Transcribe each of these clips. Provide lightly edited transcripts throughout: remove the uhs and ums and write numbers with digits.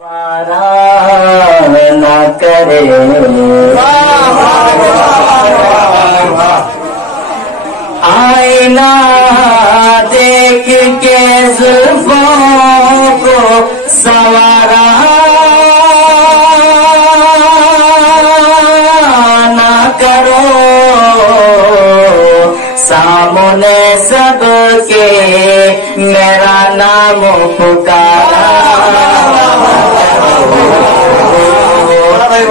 نہ کرے آئینہ دیکھ کے زلفوں کو سنوارا نہ کرو سامنے سب کے میرا نام پکارا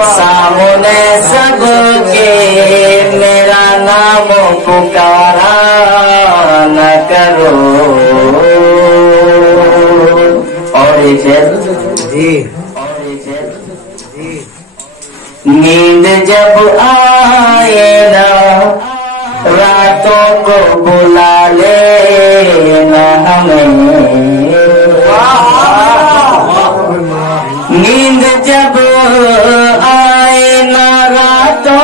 سامنے سب کے میرا نام پکارا نہ کرو اور نیند جب آئے نا راتوں کو بلا لینا ہمیں نیند جب آئے نا راتوں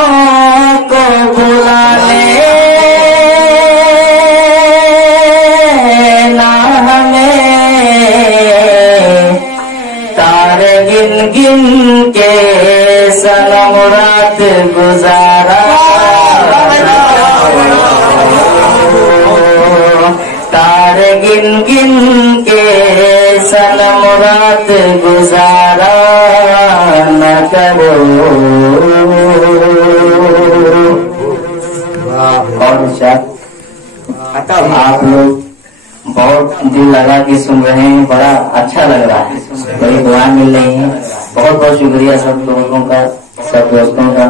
کو بلا لینا ہمیں تارے گن گن کے سنم رات گزارا تارے گن گن کے سنم رات گزارا نہ کرو اور آپ لوگ بہت دل لگا کے سن رہے ہیں بڑا اچھا لگ رہا ہے بڑی دعا مل رہی ہے بہت بہت شکریہ سب لوگوں کا سب دوستوں کا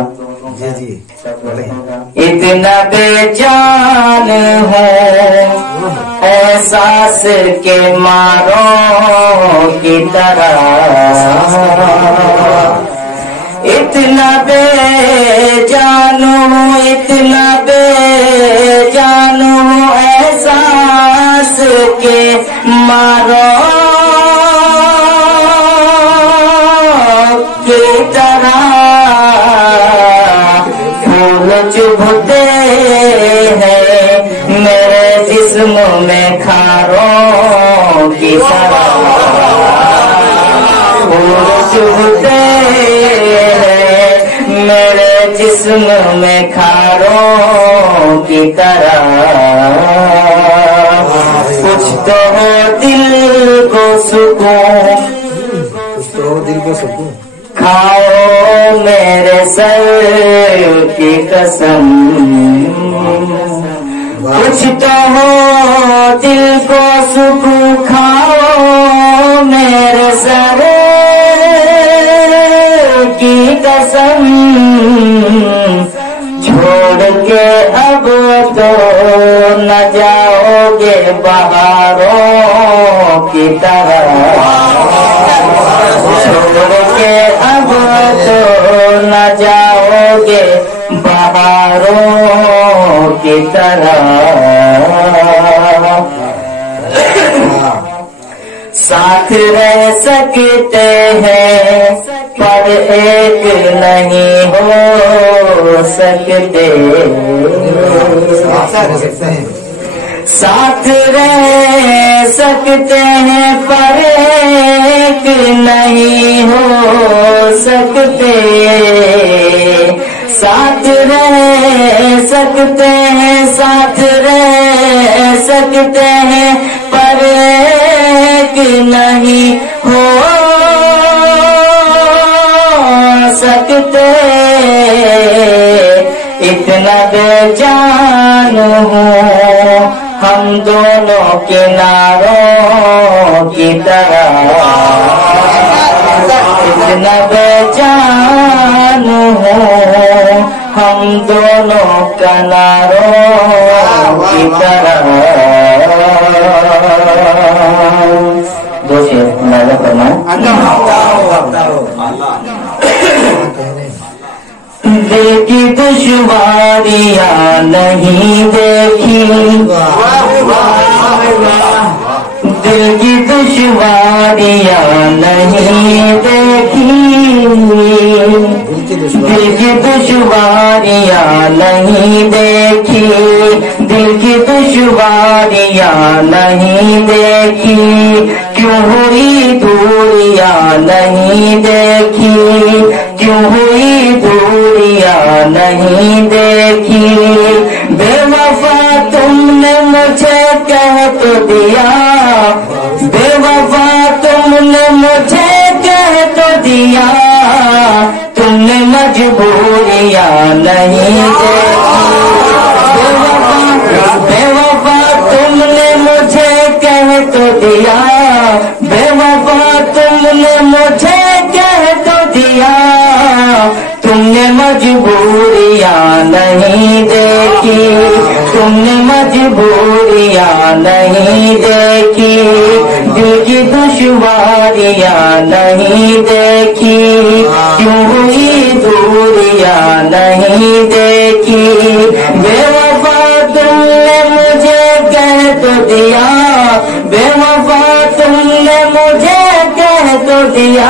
اتنا بے جان ہوں احساس کے ماروں کی طرح اتنا بے جان ہوں اتنا بے جان ہوں احساس کے ماروں کی طرح پھول چبھتے ہیں میرے جسم میں کھاروں کی طرح پھول چبھتے ہیں میرے جسم میں کھاروں کی طرح کچھ تو ہو دل کو سکون کھاؤ میرے سر کی قسم کچھ تو ہو دل کو سکون کھاؤ میرے سر کی قسم چھوڑ کے اب تو نہ جاؤ گے بہاروں کی طرح چھوڑ کے اب تو نہ جاؤ گے بہاروں کی طرح ساتھ رہ سکتے ہیں پر ایک نہیں ہو سکتے ساتھ رہ سکتے ہیں پر ایک نہیں ہو سکتے ساتھ رہ سکتے ہیں ساتھ رہ سکتے ہیں پر ایک نہیں ہو سکتے اتنا بے جان ہوں ہم دونوں کناروں کی طرح اتنا بے جان ہوں ہم دونوں کناروں کی طرح دو شعر نظر فرمائیں دل کی دشواریاں نہیں دیکھی دل کی دشواریاں نہیں دیکھی دل کی دشواریاں نہیں دیکھی دل کی دشواریاں نہیں دیکھی کیوں ہوئی دوریاں نہیں دیکھی، کیوں ہوئی دوریاں نہیں دیکھی، بے وفا تم نے مجھے کہہ تو دیا، بے وفا تم نے مجھے کہہ تو دیا، تم نے مجبوریاں نہیں دیکھی، بے وفا تم نے مجھے کہہ تو دیا، بے وفا تم نے مجھے کہہ تو دیا، تم نے مجبوریاں نہیں دیکھی، تم نے مجبوریاں نہیں دیکھی، دل کی دشواریاں نہیں دیکھی، کیوں ہوئی دوریاں نہیں دیکھی، بے وفا تم نے مجھے کہہ تو دیا، بے وفا تم نے مجھے کہہ تو دیا،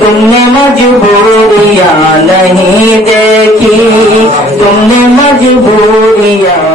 تم نے مجبوریاں نہیں دیکھی، تم نے مجبوریاں